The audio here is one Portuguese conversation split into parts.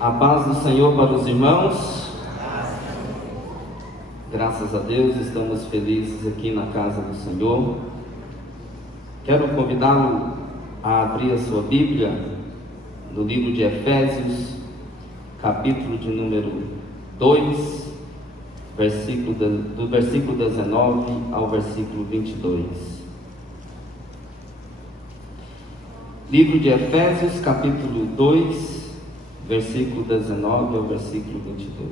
A paz do Senhor para os irmãos. Graças a Deus, estamos felizes aqui na casa do Senhor. Quero convidá-lo a abrir a sua Bíblia no livro de Efésios, capítulo de número 2, do versículo 19 ao versículo 22. Livro de Efésios, capítulo 2, versículo 19 ao versículo 22.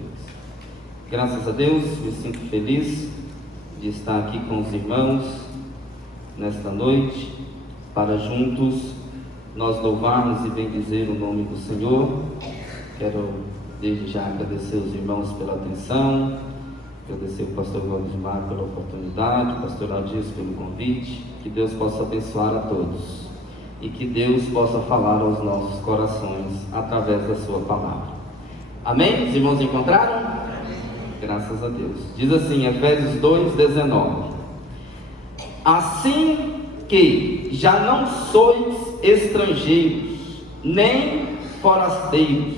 Graças a Deus, me sinto feliz de estar aqui com os irmãos nesta noite, para juntos nós louvarmos e bendizer o nome do Senhor. Quero desde já agradecer os irmãos pela atenção, agradecer o pastor Valdemar pela oportunidade, o pastor Adilson pelo convite. Que Deus possa abençoar a todos e que Deus possa falar aos nossos corações através da sua palavra. Amém? Os irmãos encontraram? Amém. Graças a Deus. Diz assim, Efésios 2:19: Assim que já não sois estrangeiros, nem forasteiros,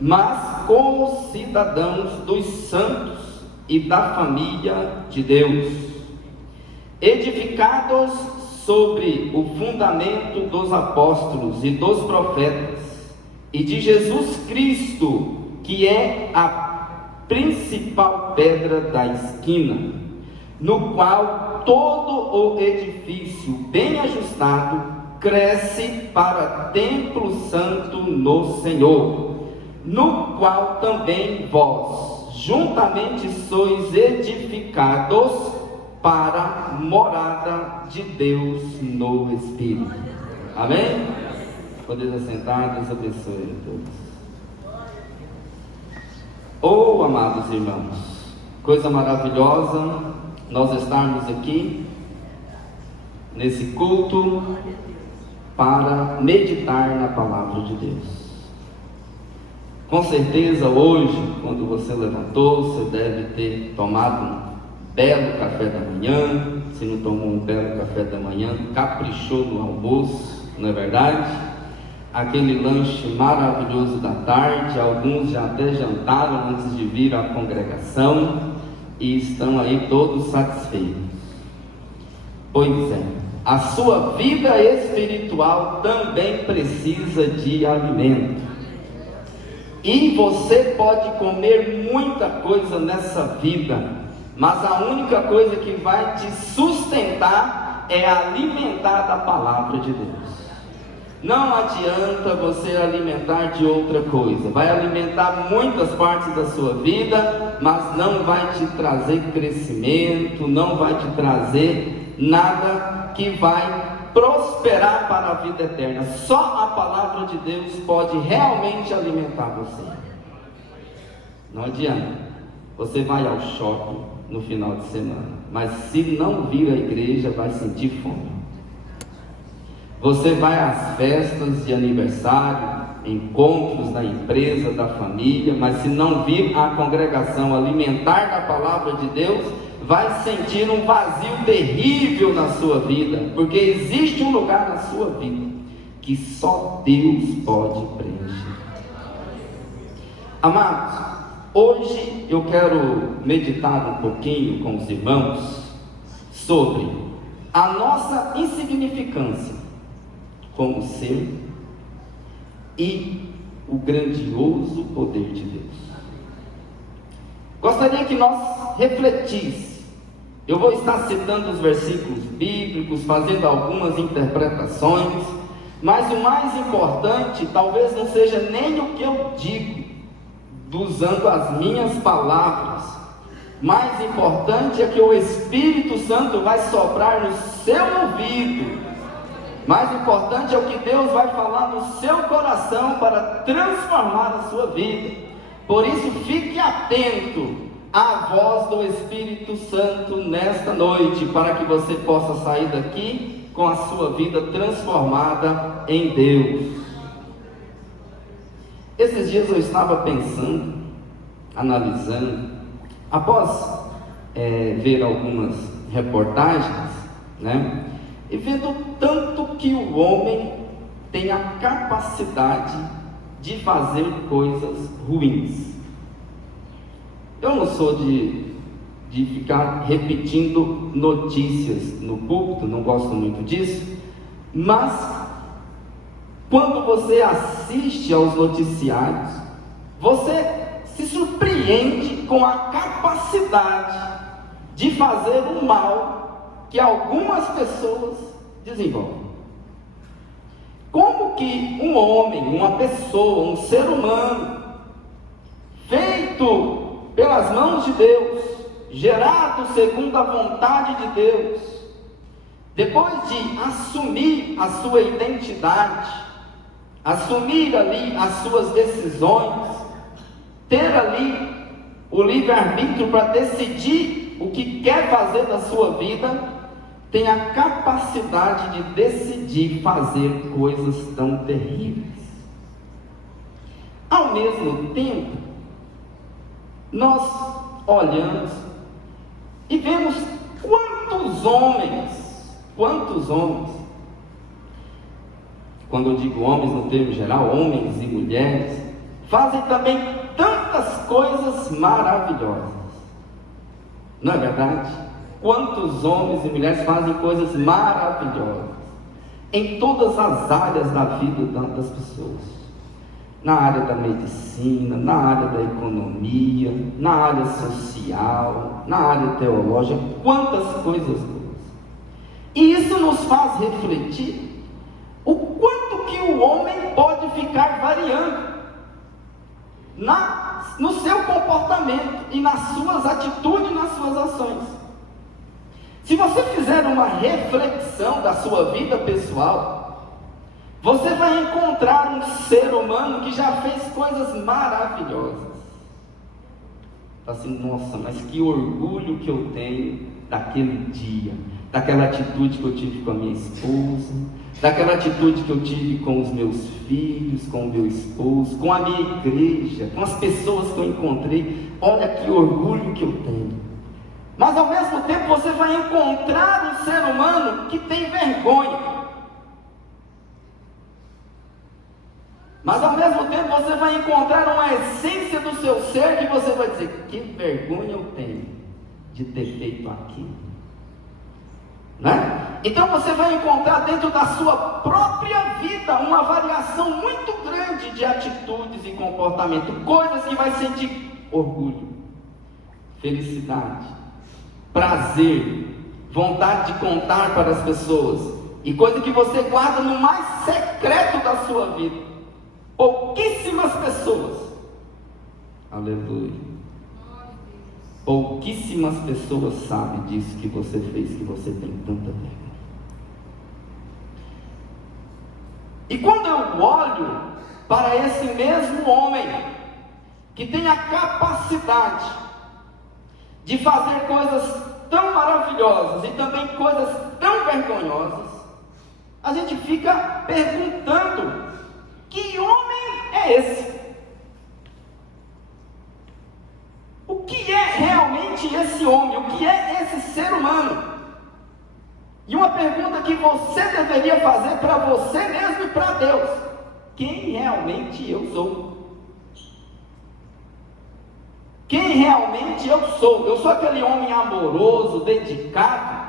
mas como cidadãos dos santos e da família de Deus, edificados sobre o fundamento dos apóstolos e dos profetas, e de Jesus Cristo, que é a principal pedra da esquina, no qual todo o edifício bem ajustado cresce para templo santo no Senhor, no qual também vós juntamente sois edificados para morada de Deus no Espírito. Amém? Podeis assentar, Deus abençoe a todos. Oh, amados irmãos, coisa maravilhosa nós estarmos aqui nesse culto para meditar na palavra de Deus. Com certeza hoje, quando você levantou, você deve ter tomado um belo café da manhã. Se não tomou um belo café da manhã, caprichou no almoço, não é verdade? Aquele lanche maravilhoso da tarde. Alguns já até jantaram antes de vir à congregação e estão aí todos satisfeitos. Pois é, a sua vida espiritual também precisa de alimento. E você pode comer muita coisa nessa vida, mas a única coisa que vai te sustentar é alimentar da palavra de Deus. Não adianta você alimentar de outra coisa. Vai alimentar muitas partes da sua vida, mas não vai te trazer crescimento, não vai te trazer nada que vai prosperar para a vida eterna. Só a palavra de Deus pode realmente alimentar você. Não adianta. Você vai ao shopping no final de semana, mas se não vir à igreja, vai sentir fome. Você vai às festas de aniversário, encontros da empresa, da família, mas se não vir à congregação alimentar da palavra de Deus, vai sentir um vazio terrível na sua vida, porque existe um lugar na sua vida que só Deus pode preencher. Amados, hoje eu quero meditar um pouquinho com os irmãos sobre a nossa insignificância como ser e o grandioso poder de Deus. Gostaria que nós refletíssemos. Eu vou estar citando os versículos bíblicos, fazendo algumas interpretações, mas o mais importante talvez não seja nem o que eu digo, usando as minhas palavras. Mais importante é que o Espírito Santo vai soprar no seu ouvido. Mais importante é o que Deus vai falar no seu coração para transformar a sua vida. Por isso, fique atento à voz do Espírito Santo nesta noite, para que você possa sair daqui com a sua vida transformada em Deus. Esses dias eu estava pensando, analisando, após ver algumas reportagens, né? E vendo tanto que o homem tem a capacidade de fazer coisas ruins. Eu não sou de ficar repetindo notícias no púlpito, não gosto muito disso, mas quando você assiste aos noticiários, você se surpreende com a capacidade de fazer o mal que algumas pessoas desenvolvem. Como que um homem, uma pessoa, um ser humano, feito pelas mãos de Deus, gerado segundo a vontade de Deus, depois de assumir a sua identidade, assumir ali as suas decisões, ter ali o livre-arbítrio para decidir o que quer fazer da sua vida, tem a capacidade de decidir fazer coisas tão terríveis. Ao mesmo tempo, nós olhamos e vemos quantos homens, quando eu digo homens no termo geral, homens e mulheres, fazem também tantas coisas maravilhosas. Não é verdade? Quantos homens e mulheres fazem coisas maravilhosas em todas as áreas da vida das pessoas, na área da medicina, na área da economia, na área social, na área teológica, quantas coisas boas. E isso nos faz refletir o quanto que o homem pode ficar variando no seu comportamento e nas suas atitudes e nas suas ações. Se você fizer uma reflexão da sua vida pessoal, você vai encontrar um ser humano que já fez coisas maravilhosas. Assim, nossa, mas que orgulho que eu tenho daquele dia, daquela atitude que eu tive com a minha esposa, daquela atitude que eu tive com os meus filhos, com o meu esposo, com a minha igreja, com as pessoas que eu encontrei. Olha que orgulho que eu tenho. Mas ao mesmo tempo você vai encontrar um ser humano que tem vergonha. Mas ao mesmo tempo você vai encontrar uma essência do seu ser que você vai dizer: que vergonha eu tenho de ter feito aquilo. Né? Então você vai encontrar dentro da sua própria vida uma variação muito grande de atitudes e comportamento, coisas que vai sentir orgulho, felicidade, prazer, vontade de contar para as pessoas, e coisa que você guarda no mais secreto da sua vida. Pouquíssimas pessoas, aleluia, pouquíssimas pessoas sabem disso que você fez, que você tem tanta vergonha. E quando eu olho para esse mesmo homem que tem a capacidade de fazer coisas tão maravilhosas e também coisas tão vergonhosas, a gente fica perguntando: que homem é esse? O que é realmente esse homem? O que é esse ser humano? E uma pergunta que você deveria fazer para você mesmo e para Deus: quem realmente eu sou? Quem realmente eu sou? Eu sou aquele homem amoroso, dedicado?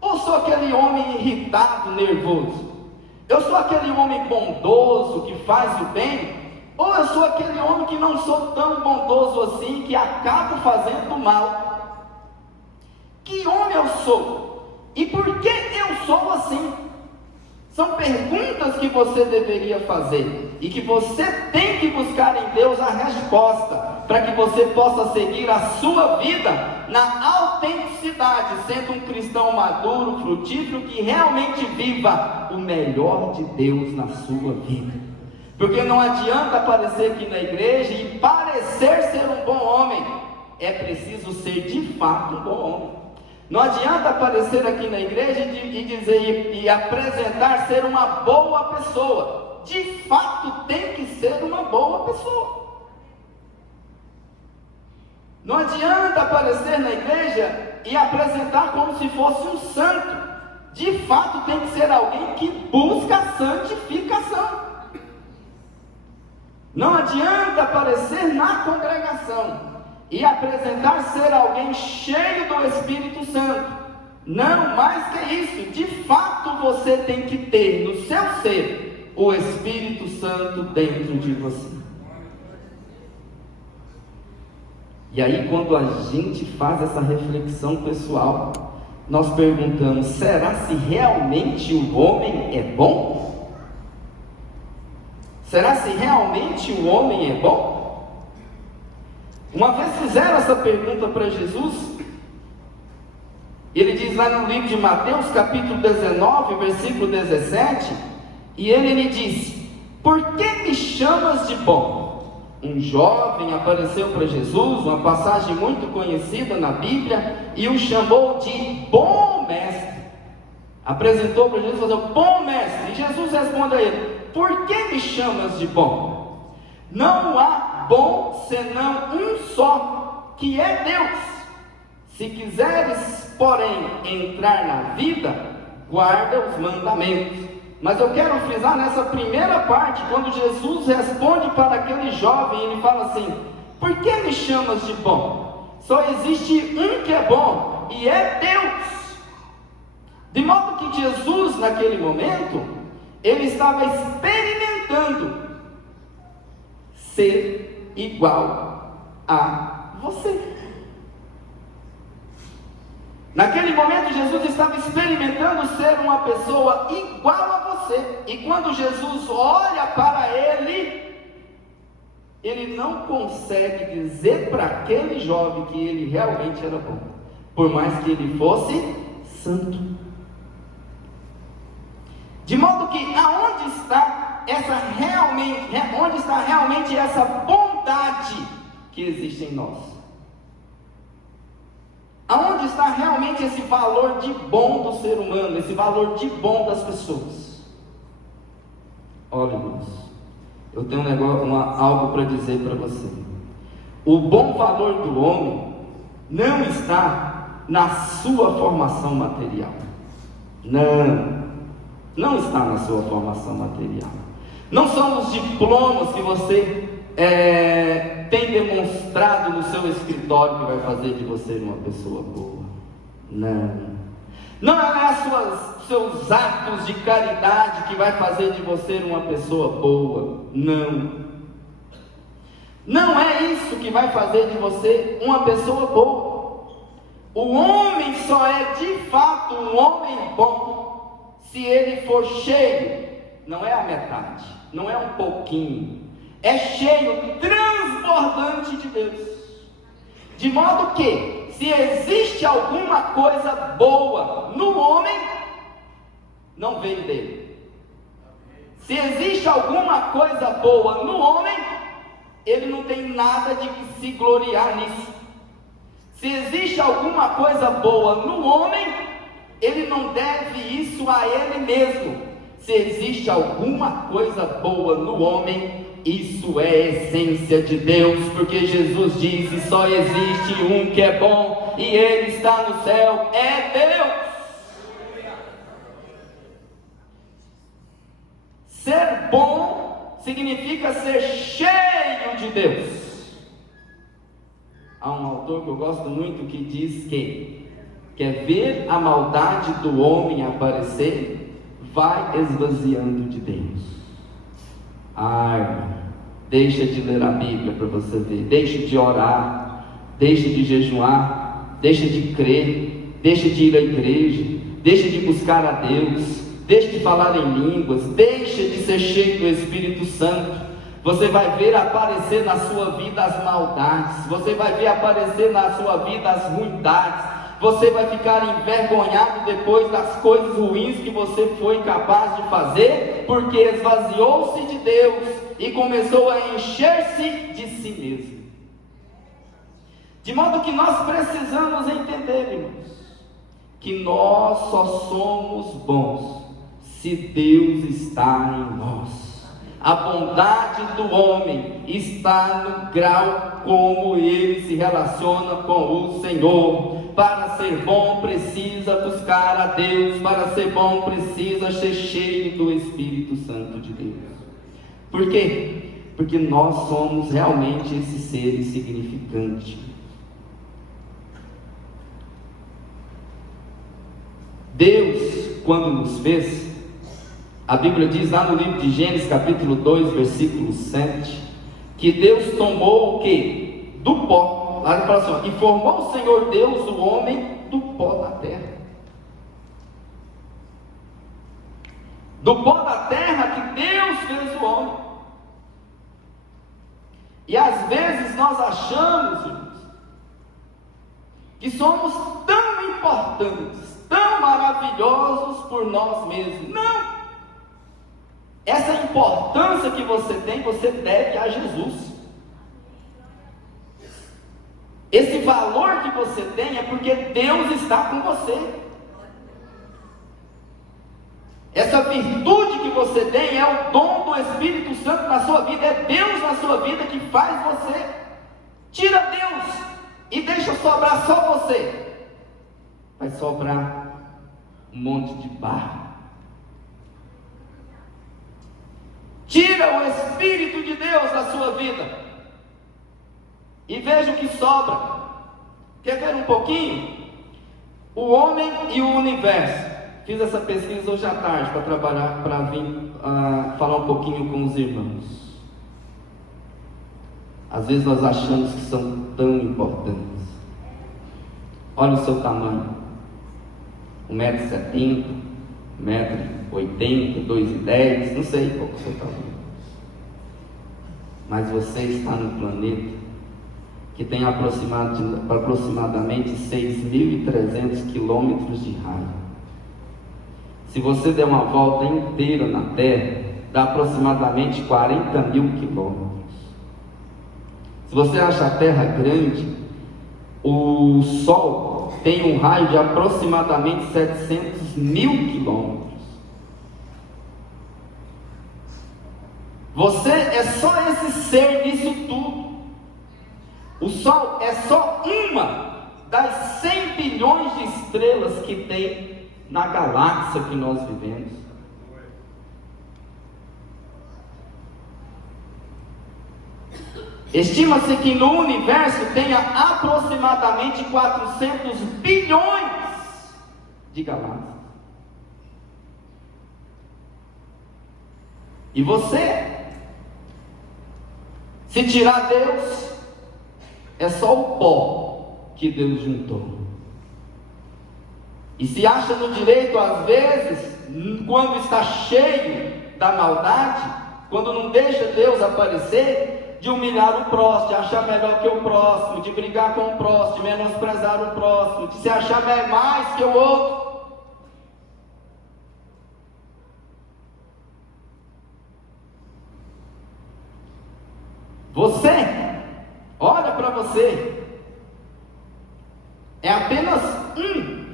Ou sou aquele homem irritado, nervoso? Eu sou aquele homem bondoso que faz o bem? Ou eu sou aquele homem que não sou tão bondoso assim, que acabo fazendo o mal? Que homem eu sou? E por que eu sou assim? São perguntas que você deveria fazer e que você tem que buscar em Deus a resposta, para que você possa seguir a sua vida na autenticidade, sendo um cristão maduro, frutífero, que realmente viva o melhor de Deus na sua vida. Porque não adianta aparecer aqui na igreja e parecer ser um bom homem, é preciso ser de fato um bom homem. Não adianta aparecer aqui na igreja e dizer e apresentar ser uma boa pessoa. De fato tem que ser uma boa pessoa. Não adianta aparecer na igreja e apresentar como se fosse um santo. De fato tem que ser alguém que busca a santificação. Não adianta aparecer na congregação e apresentar ser alguém cheio do Espírito Santo. Não, mais que isso, de fato você tem que ter no seu ser o Espírito Santo dentro de você. E aí, quando a gente faz essa reflexão pessoal, nós perguntamos: será se realmente o homem é bom? Será se realmente o homem é bom? Uma vez fizeram essa pergunta para Jesus. Ele diz lá no livro de Mateus, capítulo 19, versículo 17, e ele lhe disse: por que me chamas de bom? Um jovem apareceu para Jesus, uma passagem muito conhecida na Bíblia, e o chamou de bom mestre. Apresentou para Jesus e falou: bom mestre. E Jesus responde a ele: por que me chamas de bom? Não há bom senão um só, que é Deus. Se quiseres, porém, entrar na vida, guarda os mandamentos. Mas eu quero frisar nessa primeira parte, quando Jesus responde para aquele jovem, ele fala assim: por que me chamas de bom? Só existe um que é bom, e é Deus. De modo que Jesus, naquele momento, ele estava experimentando ser igual a você. Naquele momento, Jesus estava experimentando ser uma pessoa igual a você. E quando Jesus olha para ele não consegue dizer para aquele jovem que ele realmente era bom, por mais que ele fosse santo. De modo que onde está realmente essa bondade que existe em nós? Aonde está realmente esse valor de bom do ser humano, esse valor de bom das pessoas? Olha, irmãos, eu tenho algo para dizer para você. O bom valor do homem não está na sua formação material. Não está na sua formação material. Não são os diplomas que você tem demonstrado no seu escritório que vai fazer de você uma pessoa boa. Não é seus atos de caridade que vai fazer de você uma pessoa boa. Não é isso que vai fazer de você uma pessoa boa. O homem só é de fato um homem bom se ele for cheio. Não é a metade, não é um pouquinho, é cheio, transbordante de Deus. De modo que, se existe alguma coisa boa no homem, não veio dele. Se existe alguma coisa boa no homem, ele não tem nada de se gloriar nisso. Se existe alguma coisa boa no homem, ele não deve isso a ele mesmo. Se existe alguma coisa boa no homem, isso é a essência de Deus, porque Jesus disse: só existe um que é bom, e ele está no céu, é Deus. Ser bom significa ser cheio de Deus. Há um autor que eu gosto muito que diz que quer ver a maldade do homem aparecer, vai esvaziando de Deus. Deixa de ler a Bíblia para você ver, deixa de orar, deixa de jejuar, deixa de crer, deixa de ir à igreja, deixa de buscar a Deus, deixa de falar em línguas, deixa de ser cheio do Espírito Santo. Você vai ver aparecer na sua vida as maldades, você vai ver aparecer na sua vida as ruindades. Você vai ficar envergonhado depois das coisas ruins que você foi incapaz de fazer, porque esvaziou-se de Deus e começou a encher-se de si mesmo. De modo que nós precisamos entender, irmãos, que nós só somos bons se Deus está em nós. A bondade do homem está no grau como ele se relaciona com o Senhor. Para ser bom precisa buscar a Deus, para ser bom precisa ser cheio do Espírito Santo de Deus. Por quê? Porque nós somos realmente esse ser insignificante. Deus, quando nos fez, a Bíblia diz lá no livro de Gênesis, capítulo 2, versículo 7, que Deus tomou o quê? Do pó. Lá ele fala assim, ó, e formou o Senhor Deus o homem do pó da terra. Do pó da terra que Deus fez o homem. E às vezes nós achamos, irmãos, que somos tão importantes, tão maravilhosos por nós mesmos. Não! Essa importância que você tem, você deve a Jesus. Esse valor que você tem é porque Deus está com você. Essa virtude que você tem é o dom do Espírito Santo na sua vida. É Deus na sua vida que faz você. Tira Deus e deixa sobrar só você. Vai sobrar um monte de barro. Tira o Espírito de Deus da sua vida e veja o que sobra. Quer ver um pouquinho? O homem e o universo. Fiz essa pesquisa hoje à tarde para trabalhar, para vir falar um pouquinho com os irmãos. Às vezes nós achamos que são tão importantes. Olha o seu tamanho: 1,70 m, 1,80 m, 2,10 m, não sei qual é o seu tamanho. Mas você está no planeta que tem aproximadamente 6.300 quilômetros de raio. Se você der uma volta inteira na Terra, dá aproximadamente 40.000 quilômetros. Se você acha a Terra grande, o Sol tem um raio de aproximadamente 700.000 quilômetros. Você é só esse ser disso tudo. O Sol é só uma das 100 bilhões de estrelas que tem na galáxia que nós vivemos. Estima-se que no universo tenha aproximadamente 400 bilhões de galáxias. E você, se tirar Deus, é só o pó que Deus juntou. E se acha no direito, às vezes, quando está cheio da maldade, quando não deixa Deus aparecer, de humilhar o próximo, de achar melhor que o próximo, de brigar com o próximo, de menosprezar o próximo, de se achar mais que o outro. Você, olha para você, é apenas um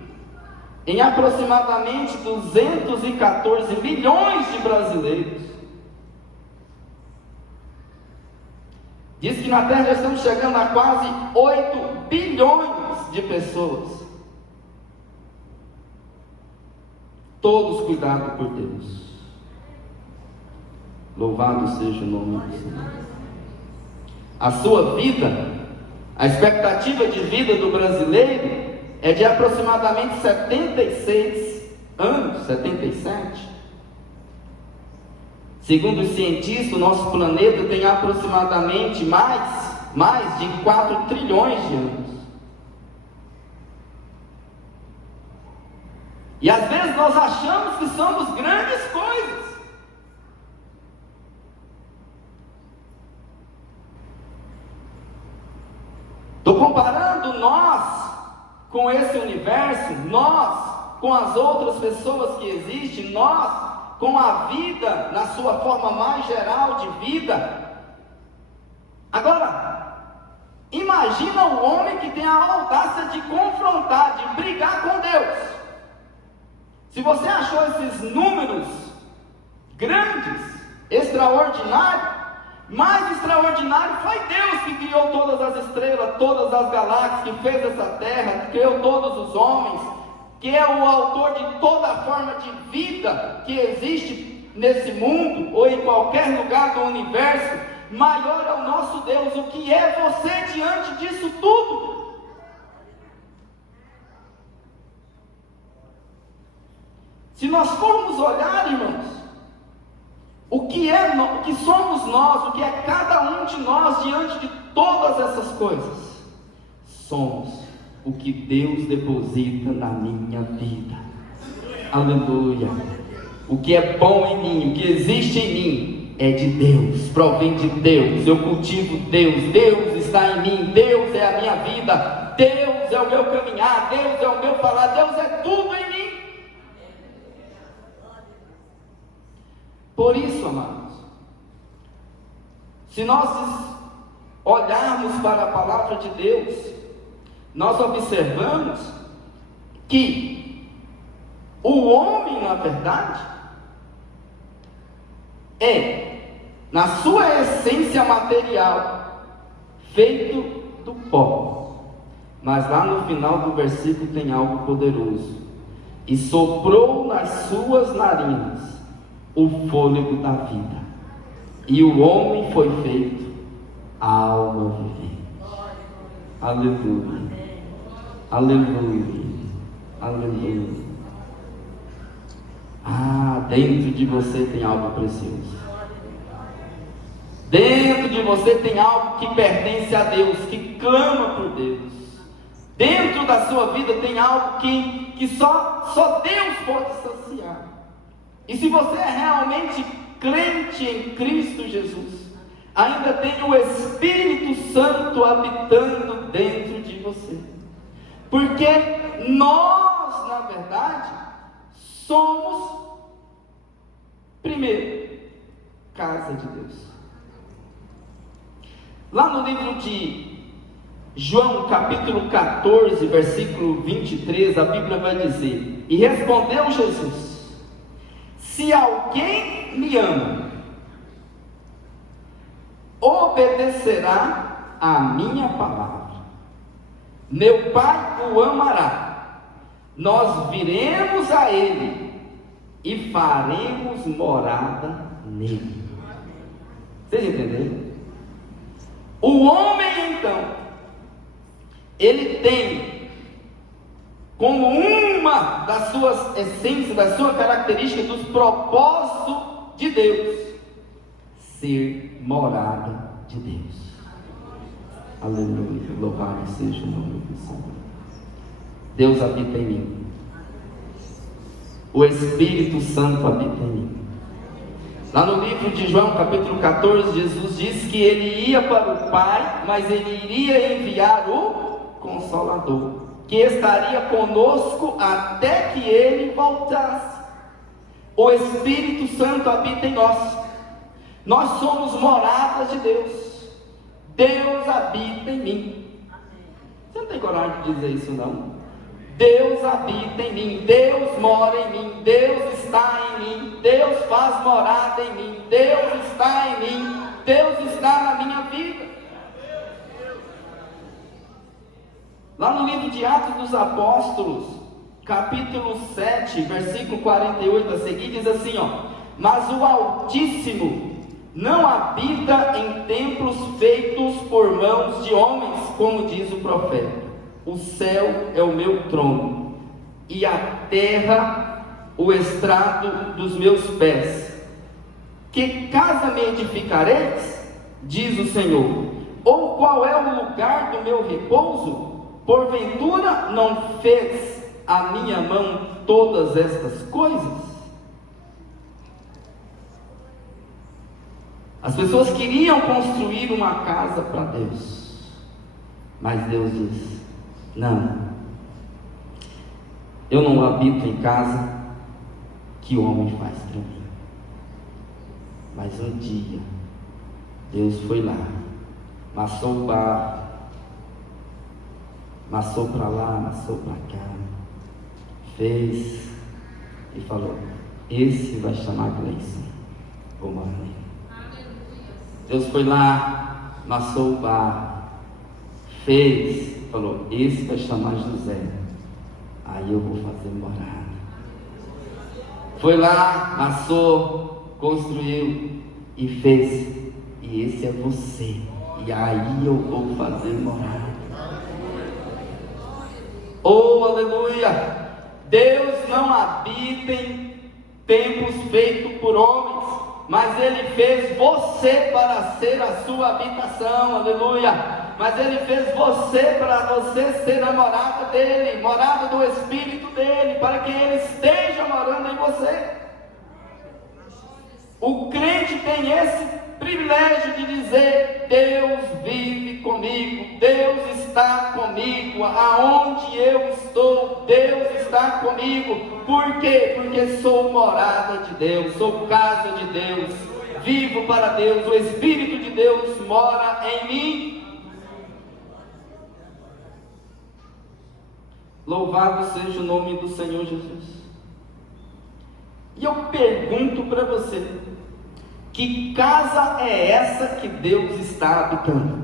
em aproximadamente 214 milhões de brasileiros. Diz que na Terra já estamos chegando a quase 8 bilhões de pessoas. Todos cuidados por Deus. Louvado seja o nome do Senhor. A sua vida, a expectativa de vida do brasileiro é de aproximadamente 76 anos, 77. Segundo os cientistas, o nosso planeta tem aproximadamente mais de 4 trilhões de anos. E às vezes nós achamos que somos grandes coisas. Estou comparando nós com esse universo, nós com as outras pessoas que existem, nós com a vida na sua forma mais geral de vida. Agora, imagina o homem que tem a audácia de confrontar, de brigar com Deus. Se você achou esses números grandes, extraordinários, mais extraordinário foi Deus que criou todas as estrelas, todas as galáxias, que fez essa terra, que criou todos os homens, que é o autor de toda forma de vida que existe nesse mundo, ou em qualquer lugar do universo. maior é o nosso Deus. O que é você diante disso tudo? Se nós formos olhar, irmãos, o que somos nós, o que é cada um de nós diante de todas essas coisas, somos o que Deus deposita na minha vida. Aleluia. O que é bom em mim, o que existe em mim, é de Deus, provém de Deus. Eu cultivo Deus, Deus está em mim, Deus é a minha vida, Deus é o meu caminhar, Deus é o meu falar, Deus é tudo em mim. Por isso, amados, se nós olharmos para a palavra de Deus, nós observamos que o homem, na verdade, é, na sua essência material, feito do pó. Mas lá no final do versículo tem algo poderoso: e soprou nas suas narinas o fôlego da vida, e o homem foi feito alma vivente. Aleluia, aleluia, aleluia. Dentro de você tem algo precioso. Dentro de você tem algo que pertence a Deus, que clama por Deus. Dentro da sua vida tem algo que só Deus pode saciar. E se você é realmente crente em Cristo Jesus, ainda tem o Espírito Santo habitando dentro de você. Porque nós, na verdade, somos, primeiro, casa de Deus. Lá no livro de João, capítulo 14, versículo 23, a Bíblia vai dizer: e respondeu Jesus: se alguém me ama, obedecerá à minha palavra. Meu Pai o amará. Nós viremos a ele e faremos morada nele. Vocês entenderam? O homem, então, ele tem como uma das suas essências, da sua característica, dos propósitos de Deus, ser morada de Deus. Aleluia, louvado seja o nome do Senhor. Deus habita em mim, o Espírito Santo habita em mim. Lá no livro de João, capítulo 14, Jesus disse que ele ia para o Pai, mas ele iria enviar o Consolador, que estaria conosco até que ele voltasse. O Espírito Santo habita em nós. Nós somos moradas de Deus. Deus habita em mim. Você não tem coragem de dizer isso, não? Deus habita em mim, Deus mora em mim, Deus está em mim, Deus faz morada em mim, Deus está em mim, Deus está na minha vida. Lá no livro de Atos dos Apóstolos, capítulo 7, versículo 48 a seguir, diz assim, mas o Altíssimo não habita em templos feitos por mãos de homens, como diz o profeta. O céu é o meu trono, e a terra o estrado dos meus pés. Que casa me edificareis? Diz o Senhor. Ou qual é o lugar do meu repouso? Porventura não fez a minha mão todas estas coisas? As pessoas queriam construir uma casa para Deus, mas Deus diz: não, eu não habito em casa que o homem faz para mim. Mas um dia Deus foi lá, amassou o barro, amassou para lá, amassou para cá, fez e falou: esse vai chamar Gleison, vou morar nele. Deus foi lá, amassou o barro, fez, falou: esse vai chamar José, aí eu vou fazer morada. Foi lá, amassou, construiu e fez, e e esse é você, e aí eu vou fazer morada. Oh, aleluia! Deus não habita em templos feitos por homens, mas Ele fez você para ser a sua habitação, aleluia! Mas Ele fez você para você ser a morada dEle, morada do Espírito dEle, para que Ele esteja morando em você. O crente tem esse privilégio de dizer: Deus vive comigo, Deus está comigo, aonde eu estou, Deus está comigo. Por quê? Porque sou morada de Deus, sou casa de Deus, vivo para Deus, o Espírito de Deus mora em mim. Louvado seja o nome do Senhor Jesus. E eu pergunto para você: que casa é essa que Deus está habitando?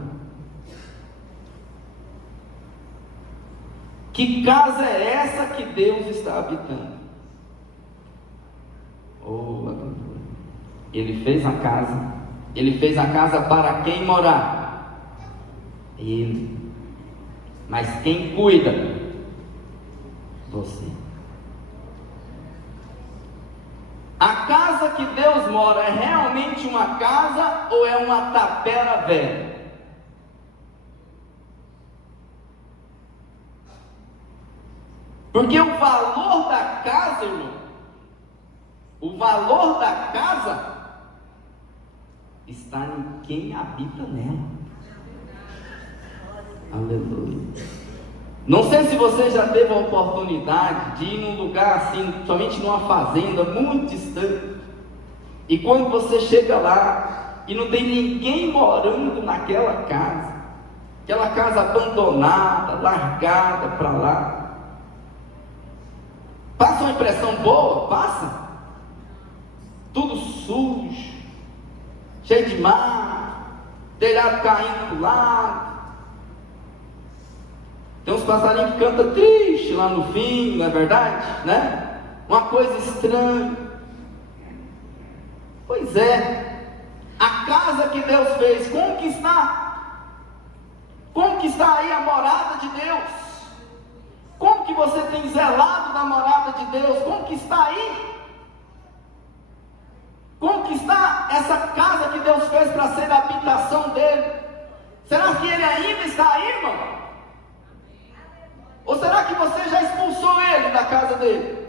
Que casa é essa que Deus está habitando? Oh, aleluia! Ele fez a casa. Ele fez a casa para quem morar? Ele. Mas quem cuida? Você. A casa que Deus mora é realmente uma casa ou é uma tapera velha? Porque o valor da casa, irmão, o valor da casa está em quem habita nela. Aleluia. Não sei se você já teve a oportunidade de ir num lugar assim, somente numa fazenda muito distante, e quando você chega lá e não tem ninguém morando naquela casa, aquela casa abandonada, largada para lá, passa uma impressão boa? Passa. Tudo sujo, cheio de mar, telhado caindo para o lado. Tem uns passarinhos que cantam triste lá no fim, não é verdade? Né? Uma coisa estranha. Pois é, a casa que Deus fez, como que está? Como que está aí a morada de Deus? Como que você tem zelado da morada de Deus? Como que está aí? Como que está essa casa que Deus fez para ser a habitação dele? Será que ele ainda está aí, irmão? Ou será que você já expulsou ele da casa dele?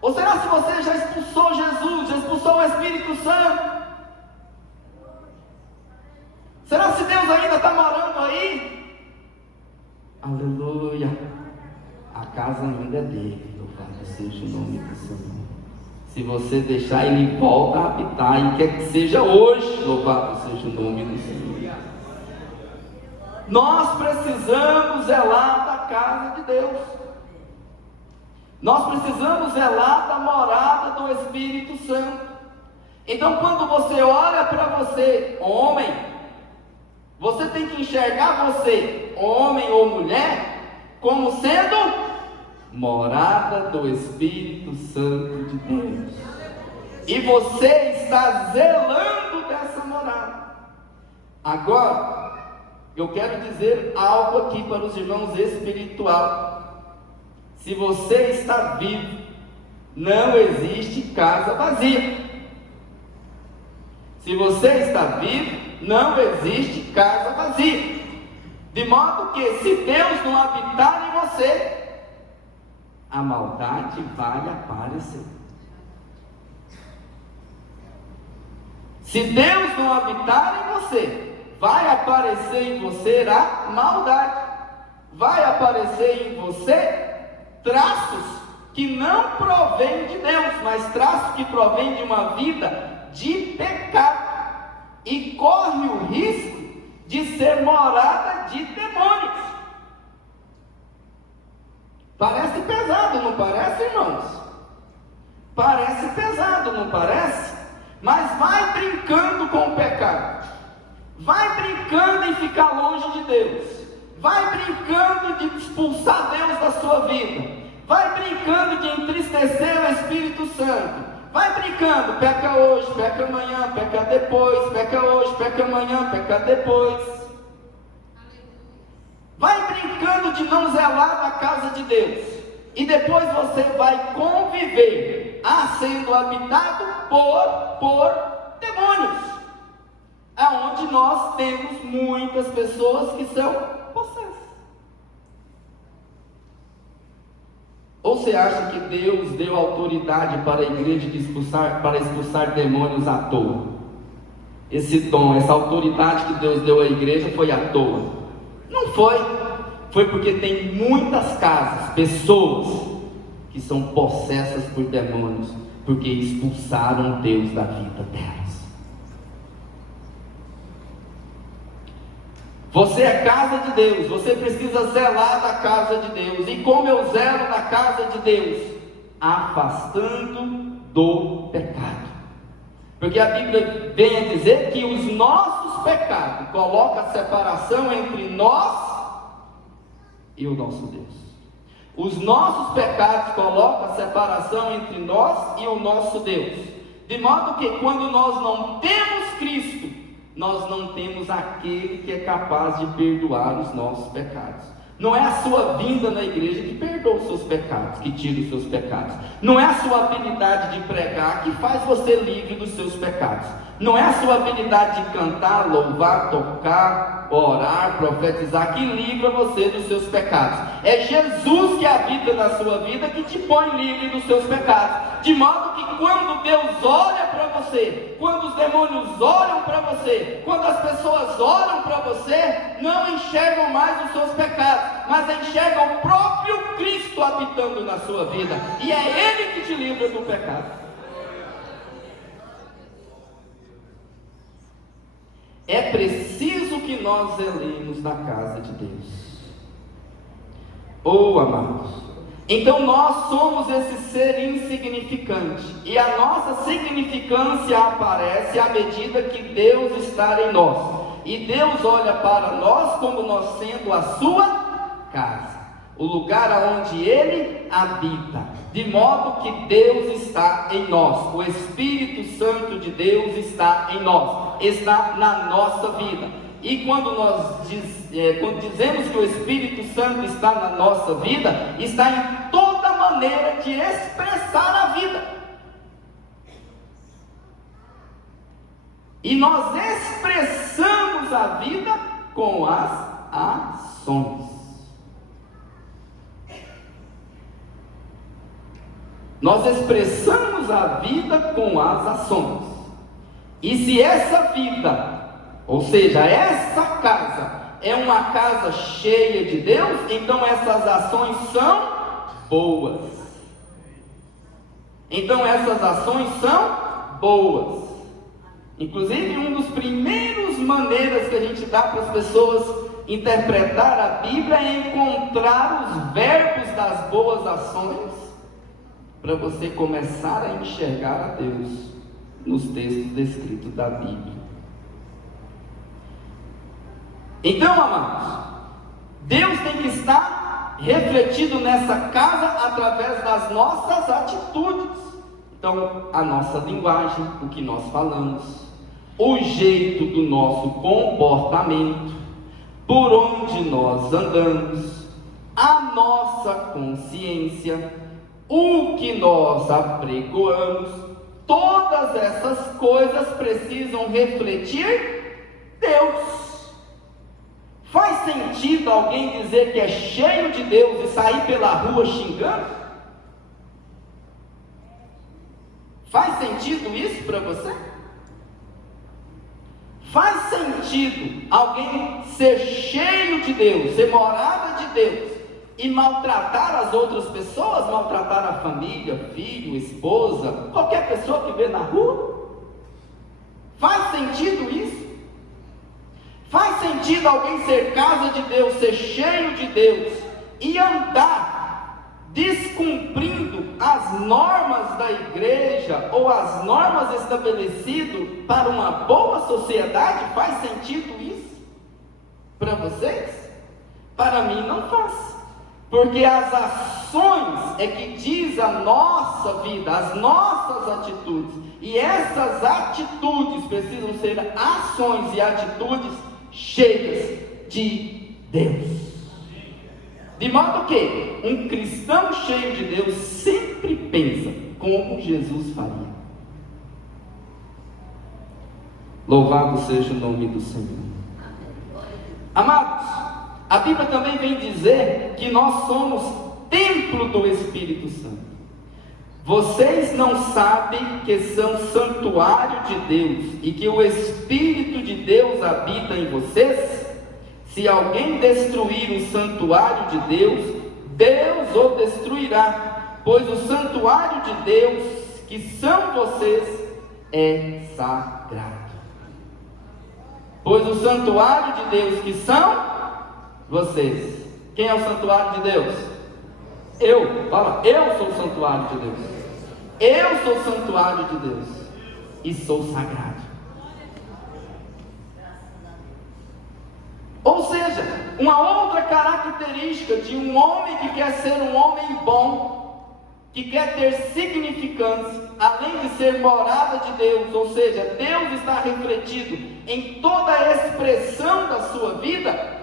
Ou será que você já expulsou Jesus, já expulsou o Espírito Santo? Será que Deus ainda está morando aí? Aleluia! A casa ainda é dele, louvado seja o nome do Senhor. Se você deixar, ele volta a habitar, e quer que seja hoje, louvado seja o nome do Senhor. Nós precisamos zelar da casa de Deus. Nós precisamos zelar da morada do Espírito Santo. Então, quando você olha para você, homem, você tem que enxergar você, homem ou mulher, como sendo morada do Espírito Santo de Deus. E você está zelando dessa morada. Agora, eu quero dizer algo aqui para os irmãos espiritual. Se você está vivo, não existe casa vazia. Se você está vivo, não existe casa vazia. De modo que, se Deus não habitar em você, a maldade vai aparecer. Se Deus não habitar em você, vai aparecer em você a maldade, vai aparecer em você traços que não provém de Deus, mas traços que provém de uma vida de pecado, e corre o risco de ser morada de demônios. Parece pesado, não parece, irmãos? Parece pesado, não parece? Mas vai brincando com o pecado, vai brincando em ficar longe de Deus, vai brincando de expulsar Deus da sua vida, vai brincando de entristecer o Espírito Santo, Vai brincando, peca hoje, peca amanhã, peca depois, peca hoje, peca amanhã, peca depois. Vai brincando de não zelar da casa de Deus. E depois você vai conviver, sendo habitado por demônios. Aonde nós temos muitas pessoas que são possessas. Ou você acha que Deus deu autoridade para a igreja para expulsar demônios à toa? Esse dom, essa autoridade que Deus deu à igreja foi à toa? Não foi. Foi porque tem muitas casas, pessoas que são possessas por demônios, porque expulsaram Deus da vida delas. Você é casa de Deus, você precisa zelar da casa de Deus. E como eu zelo da casa de Deus? Afastando do pecado. Porque a Bíblia vem a dizer que os nossos pecados colocam a separação entre nós e o nosso Deus. Os nossos pecados colocam a separação entre nós e o nosso Deus. De modo que quando nós não temos Cristo, nós não temos aquele que é capaz de perdoar os nossos pecados. Não é a sua vinda na igreja que perdoa os seus pecados, que tira os seus pecados. Não é a sua habilidade de pregar que faz você livre dos seus pecados. Não é a sua habilidade de cantar, louvar, tocar, orar, profetizar que livra você dos seus pecados. É Jesus que habita na sua vida que te põe livre dos seus pecados. De modo que quando Deus olha para você, quando os demônios olham para você, quando as pessoas olham para você, não enxergam mais os seus pecados, mas enxergam o próprio Cristo habitando na sua vida. E é Ele que te livra do pecado. É preciso que nós zelemos na casa de Deus. Amados, então nós somos esse ser insignificante, e a nossa significância aparece à medida que Deus está em nós, e Deus olha para nós como nós sendo a sua casa, o lugar onde Ele habita, de modo que Deus está em nós, o Espírito Santo de Deus está em nós, está na nossa vida. E quando quando dizemos que o Espírito Santo está na nossa vida, está em toda maneira de expressar a vida. E nós expressamos a vida com as ações. Nós expressamos a vida com as ações. E se essa vida, ou seja, essa casa é uma casa cheia de Deus, então essas ações são boas. Então essas ações são boas. Inclusive, uma das primeiras maneiras que a gente dá para as pessoas interpretar a Bíblia é encontrar os verbos das boas ações, para você começar a enxergar a Deus nos textos descritos da Bíblia. Então, amados, Deus tem que estar refletido nessa casa através das nossas atitudes. Então, a nossa linguagem, o que nós falamos, o jeito do nosso comportamento, por onde nós andamos, a nossa consciência, o que nós apregoamos, todas essas coisas precisam refletir Deus. Faz sentido alguém dizer que é cheio de Deus e sair pela rua xingando? Faz sentido isso para você? Faz sentido alguém ser cheio de Deus, ser morada de Deus e maltratar as outras pessoas, maltratar a família, filho, esposa, qualquer pessoa que vê na rua? Faz sentido isso? Faz sentido alguém ser casa de Deus, ser cheio de Deus e andar descumprindo as normas da igreja ou as normas estabelecidas para uma boa sociedade? Faz sentido isso para vocês? Para mim não faz. Porque as ações é que diz a nossa vida, as nossas atitudes. E essas atitudes precisam ser ações e atitudes cheias de Deus. De modo que um cristão cheio de Deus sempre pensa como Jesus faria. Louvado seja o nome do Senhor. Amados, a Bíblia também vem dizer que nós somos templo do Espírito Santo. Vocês não sabem que são santuário de Deus e que o Espírito de Deus habita em vocês? Se alguém destruir o santuário de Deus, Deus o destruirá, pois o santuário de Deus, que são vocês, é sagrado. Pois o santuário de Deus, que são vocês. Quem é o santuário de Deus? Eu. Fala, eu sou o santuário de Deus. Eu sou o santuário de Deus e sou sagrado. Ou seja, uma outra característica de um homem que quer ser um homem bom, que quer ter significância, além de ser morada de Deus, ou seja, Deus está refletido em toda a expressão da sua vida,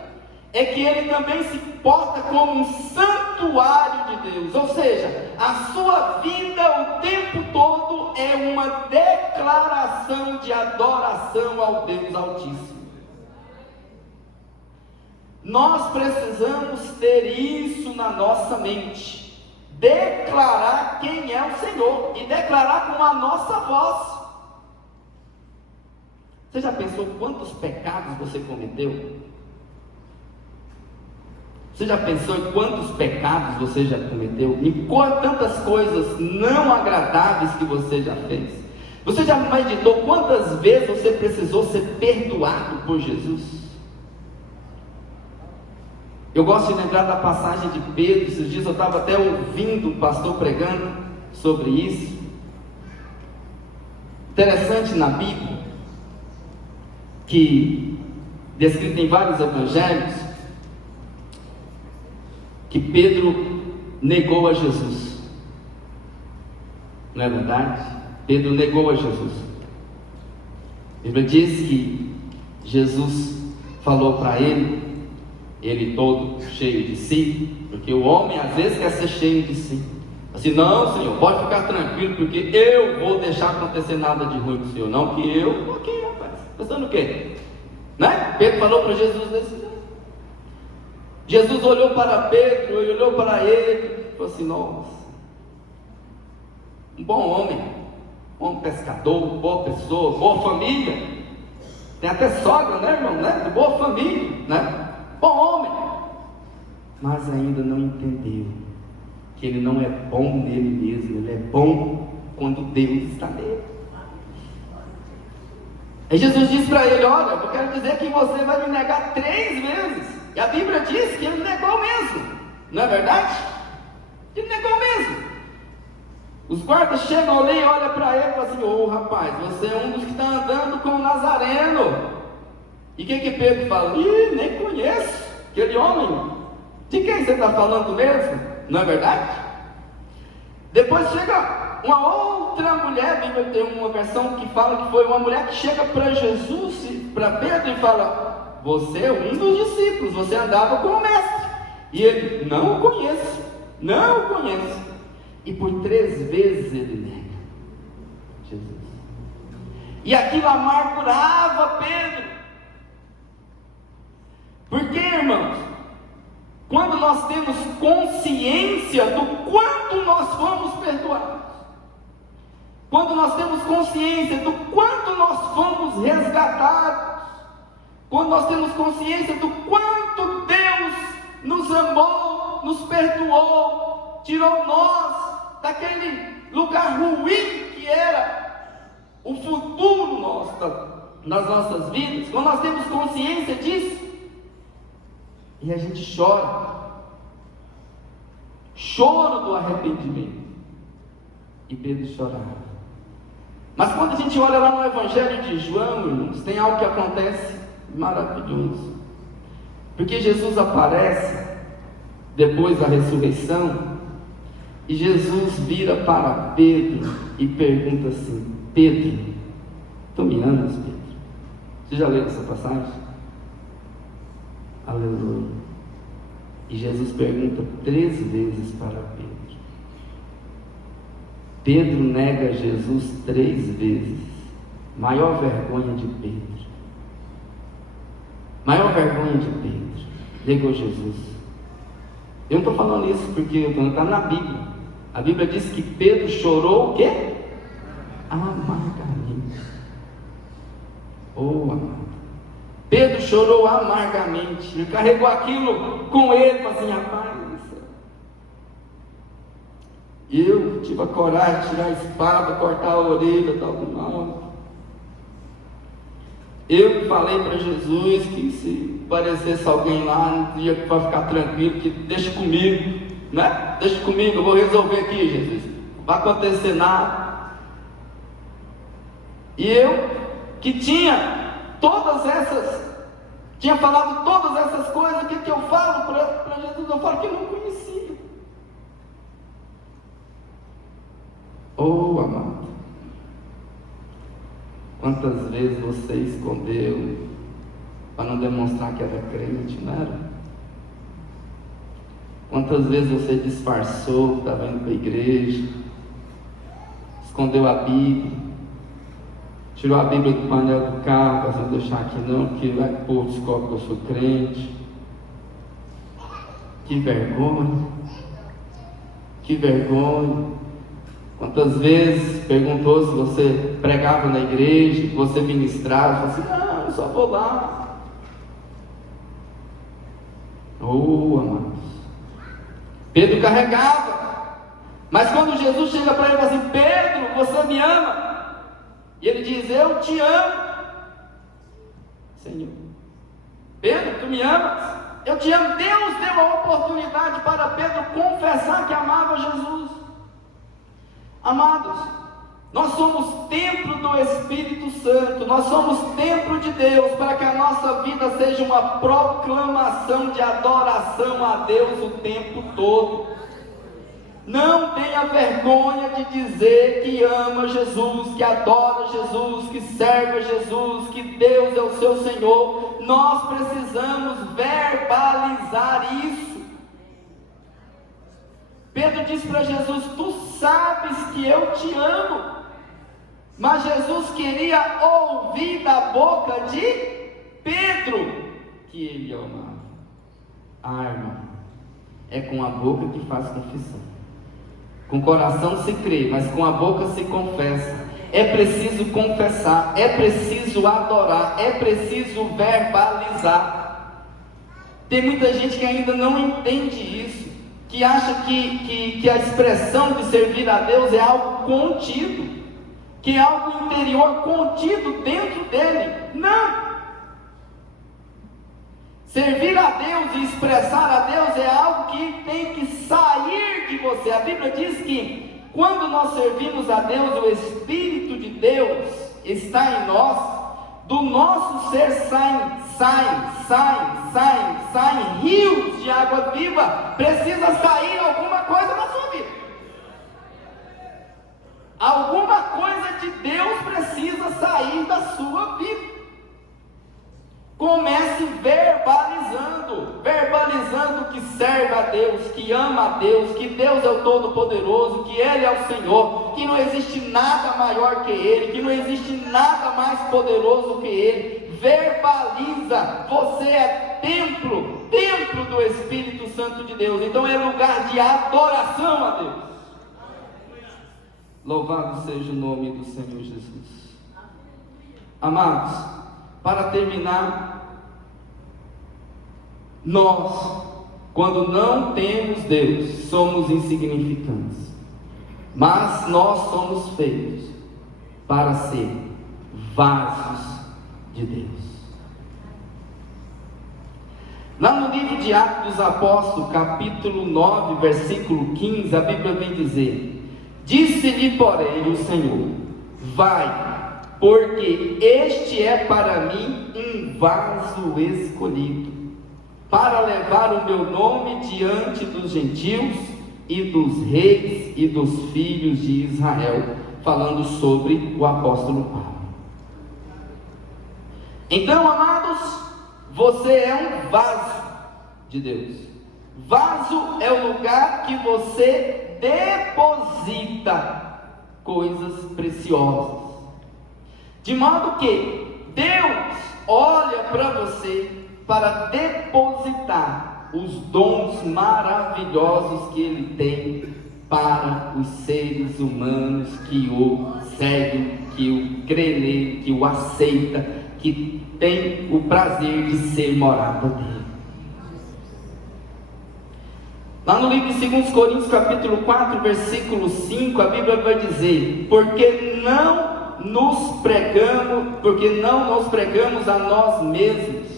é que ele também se porta como um santuário de Deus, ou seja, a sua vida o tempo todo é uma declaração de adoração ao Deus Altíssimo. Nós precisamos ter isso na nossa mente, declarar quem é o Senhor e declarar com a nossa voz. Você já pensou quantos pecados você cometeu? Você já pensou em quantos pecados você já cometeu? Em quantas coisas não agradáveis que você já fez? Você já meditou quantas vezes você precisou ser perdoado por Jesus? Eu gosto de lembrar da passagem de Pedro. Esses dias eu estava até ouvindo o pastor pregando sobre isso. Interessante na Bíblia, que descrito em vários evangelhos, que Pedro negou a Jesus. Não é verdade? Pedro negou a Jesus. A Bíblia diz que Jesus falou para ele todo cheio de si, porque o homem às vezes quer ser cheio de si. Assim, não, Senhor, pode ficar tranquilo, porque eu vou deixar acontecer nada de ruim com o Senhor. Não, que eu estou aqui, rapaz. Pensando o quê? Né? Pedro falou para Jesus desse jeito. Jesus olhou para Pedro, olhou para ele e falou assim: nossa, um bom homem, bom pescador, boa pessoa, boa família. Tem até sogra, né, irmão? Né? De boa família, né? Bom homem. Mas ainda não entendeu que ele não é bom nele mesmo, ele é bom quando Deus está nele. Aí Jesus disse para ele: olha, eu quero dizer que você vai me negar 3 vezes. E a Bíblia diz que ele negou mesmo, não é verdade? Ele negou mesmo. Os guardas chegam ali e olham para ele e falam assim: ô rapaz, você é um dos que está andando com o Nazareno. E o que Pedro fala? Ih, nem conheço aquele homem. De quem você está falando mesmo? Não é verdade? Depois chega uma outra mulher. A Bíblia tem uma versão que fala que foi uma mulher que chega para Jesus, para Pedro, e fala: você é um dos discípulos, você andava com o mestre. E ele: não o conheço, não o conheço. E por 3 vezes ele nega Jesus. E aquilo amargurava Pedro. Porque, irmãos, quando nós temos consciência do quanto nós fomos perdoados, quando nós temos consciência do quanto nós fomos resgatados, quando nós temos consciência do quanto Deus nos amou, nos perdoou, tirou nós daquele lugar ruim que era o futuro nosso, nas nossas vidas, quando nós temos consciência disso, e a gente choro do arrependimento. E Pedro chorava. Mas quando a gente olha lá no Evangelho de João, irmãos, tem algo que acontece maravilhoso. Porque Jesus aparece depois da ressurreição, e Jesus vira para Pedro e pergunta assim: Pedro, tu me amas, Pedro? Você já leu essa passagem? Aleluia. E Jesus pergunta 3 vezes para Pedro. Pedro nega Jesus 3 vezes. Maior vergonha de Pedro. Maior vergonha de Pedro. Negou Jesus. Eu não estou falando isso porque está na Bíblia. A Bíblia diz que Pedro chorou o quê? Amargamente. Oh, amado. Pedro chorou amargamente. Ele carregou aquilo com ele. Falou assim: rapaz, eu tive a coragem de tirar a espada, cortar a orelha do mal. Eu falei para Jesus que se aparecesse alguém lá, não tinha para ficar tranquilo, que deixa comigo, né? Deixa comigo, eu vou resolver aqui, Jesus. Não vai acontecer nada. E eu, que tinha falado todas essas coisas, o que eu falo para Jesus? Eu falo que eu não conhecia. Oh, amado, quantas vezes você escondeu para não demonstrar que era crente, não era? Quantas vezes você disfarçou que estava indo para a igreja, escondeu a Bíblia, tirou a Bíblia do painel do carro, para não deixar aqui não, porque vai que o povo descobre que eu sou crente. Que vergonha, que vergonha. Quantas vezes perguntou se você pregava na igreja, se você ministrava, falou assim: não, eu só vou lá. Oh, amados, Pedro carregava, mas quando Jesus chega para ele e fala assim: Pedro, você me ama? E ele diz: eu te amo, Senhor. Pedro, tu me amas? Eu te amo. Deus deu a oportunidade para Pedro confessar que amava Jesus. Amados, nós somos templo do Espírito Santo, nós somos templo de Deus, para que a nossa vida seja uma proclamação de adoração a Deus o tempo todo. Não tenha vergonha de dizer que ama Jesus, que adora Jesus, que serve a Jesus, que Deus é o seu Senhor. Nós precisamos verbalizar isso. Pedro disse para Jesus: tu sabes que eu te amo. Mas Jesus queria ouvir da boca de Pedro que ele amava. Irmão, é com a boca que faz confissão. Com o coração se crê, mas com a boca se confessa. É preciso confessar, é preciso adorar, é preciso verbalizar. Tem muita gente que ainda não entende isso, que acha que a expressão de servir a Deus é algo contido, que é algo interior contido dentro dele. Não! Servir a Deus e expressar a Deus é algo que tem que sair de você. A Bíblia diz que quando nós servimos a Deus, o Espírito de Deus está em nós, do nosso ser saem rios de água viva. Precisa sair alguma coisa na sua vida. Alguma coisa de Deus precisa sair da sua vida. Comece verbalizando que serve a Deus, que ama a Deus, que Deus é o Todo-Poderoso, que Ele é o Senhor, que não existe nada maior que Ele, que não existe nada mais poderoso que Ele. Verbaliza, você é templo do Espírito Santo de Deus, então é lugar de adoração a Deus. Louvado seja o nome do Senhor Jesus. Amados, para terminar, nós, quando não temos Deus, somos insignificantes, mas nós somos feitos para ser vasos de Deus. Lá no livro de Atos dos Apóstolos, capítulo 9, versículo 15, a Bíblia vem dizer: disse-lhe, porém, o Senhor: vai, porque este é para mim um vaso escolhido, para levar o meu nome diante dos gentios e dos reis e dos filhos de Israel, falando sobre o apóstolo Paulo. Então, amados, você é um vaso de Deus. Vaso é o lugar que você deposita coisas preciosas, de modo que Deus olha para você para depositar os dons maravilhosos que Ele tem para os seres humanos que o seguem, que o crê nele, que o aceita, que tem o prazer de ser morada dele. Lá no livro de 2 Coríntios capítulo 4, versículo 5, a Bíblia vai dizer: porque não nos pregamos a nós mesmos,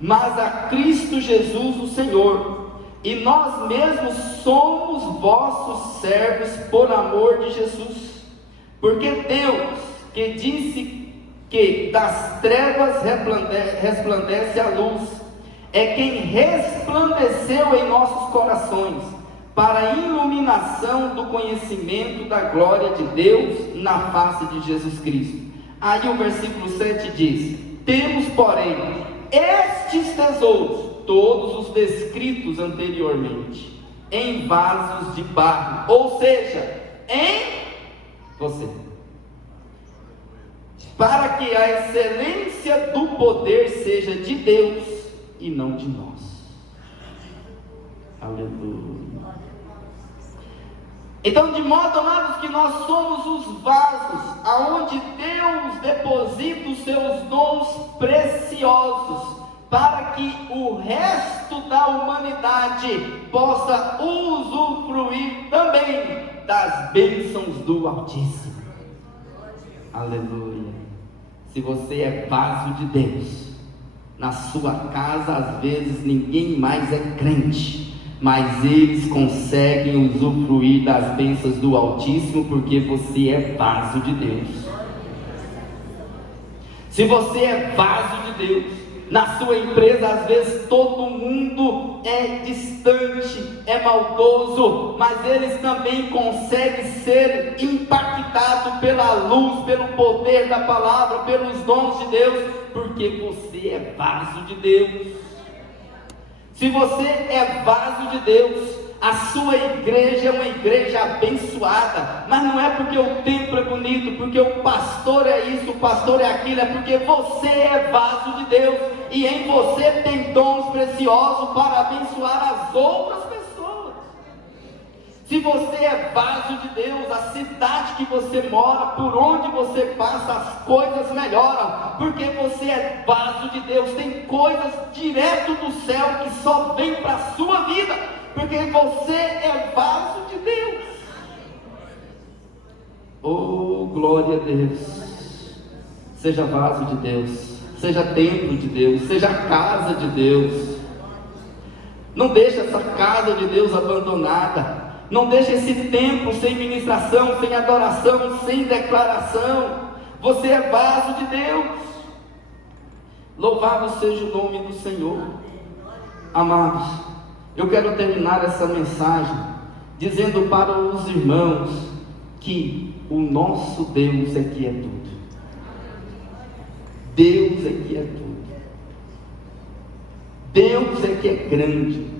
mas a Cristo Jesus o Senhor, e nós mesmos somos vossos servos por amor de Jesus. Porque Deus, que disse que das trevas resplandece a luz, é quem resplandeceu em nossos corações, para a iluminação do conhecimento da glória de Deus na face de Jesus Cristo. Aí o versículo 7 diz: temos, porém, estes tesouros, todos os descritos anteriormente, em vasos de barro, ou seja, em você, para que a excelência do poder seja de Deus e não de nós. Aleluia. Então, de modo, amados, que nós somos os vasos aonde Deus deposita os seus dons preciosos, para que o resto da humanidade possa usufruir também das bênçãos do Altíssimo. Aleluia. Se você é vaso de Deus, na sua casa às vezes ninguém mais é crente, mas eles conseguem usufruir das bênçãos do Altíssimo, porque você é vaso de Deus. Se você é vaso de Deus, na sua empresa às vezes todo mundo é distante, é maldoso, mas eles também conseguem ser impactados pela luz, pelo poder da palavra, pelos dons de Deus, porque você é vaso de Deus. Se você é vaso de Deus, a sua igreja é uma igreja abençoada, mas não é porque o templo é bonito, porque o pastor é isso, o pastor é aquilo, é porque você é vaso de Deus, e em você tem dons preciosos para abençoar as outras pessoas. Se você é vaso de Deus, a cidade que você mora, por onde você passa, as coisas melhoram, porque você é vaso de Deus. Tem coisas direto do céu que só vem para a sua vida, porque você é vaso de Deus. Oh, glória a Deus. Seja vaso de Deus, seja templo de Deus, seja casa de Deus. Não deixe essa casa de Deus abandonada. Não deixe esse templo sem ministração, sem adoração, sem declaração. Você é vaso de Deus. Louvado seja o nome do Senhor. Amados, eu quero terminar essa mensagem dizendo para os irmãos que o nosso Deus é que é tudo. Deus é que é tudo. Deus é que é grande.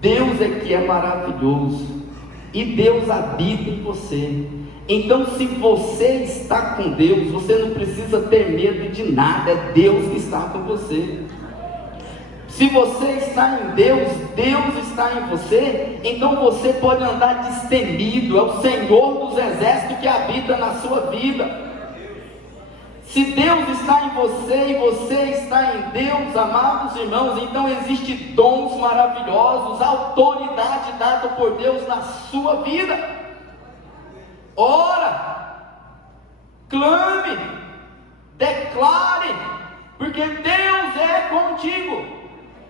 Deus é que é maravilhoso. E Deus habita em você. Então, se você está com Deus, você não precisa ter medo de nada. É Deus que está com você. Se você está em Deus, Deus está em você. Então você pode andar destemido. É o Senhor dos exércitos que habita na sua vida. Se Deus está em você e você está em Deus, amados irmãos, então existem dons maravilhosos, autoridade dada por Deus na sua vida. Ora, clame, declare, porque Deus é contigo,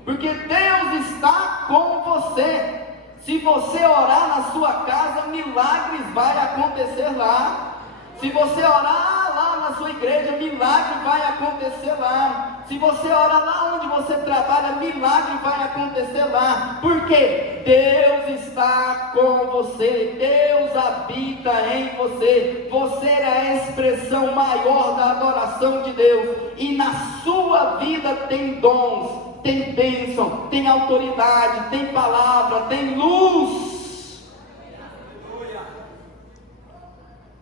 porque Deus está com você. Se você orar na sua casa, milagres vai acontecer lá. Se você orar lá na na sua igreja, milagre vai acontecer lá. Se você ora lá onde você trabalha, milagre vai acontecer lá. Porque Deus está com você, Deus habita em você. Você é a expressão maior da adoração de Deus. E na sua vida tem dons, tem bênção, tem autoridade, tem palavra, tem luz.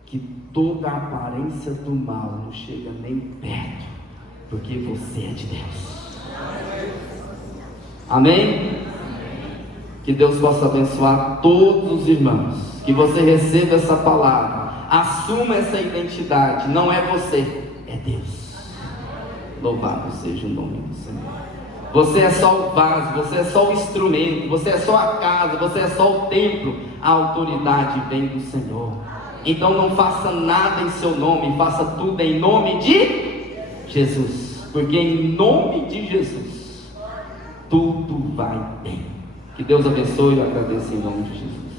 Que toda a aparência do mal não chega nem perto, porque você é de Deus. Amém? Que Deus possa abençoar todos os irmãos, que você receba essa palavra, assuma essa identidade, não é você, é Deus. Louvado seja o nome do Senhor. Você é só o vaso, você é só o instrumento, você é só a casa, você é só o templo. A autoridade vem do Senhor. Então não faça nada em seu nome, faça tudo em nome de Jesus, porque em nome de Jesus tudo vai bem. Que Deus abençoe e eu agradeço em nome de Jesus.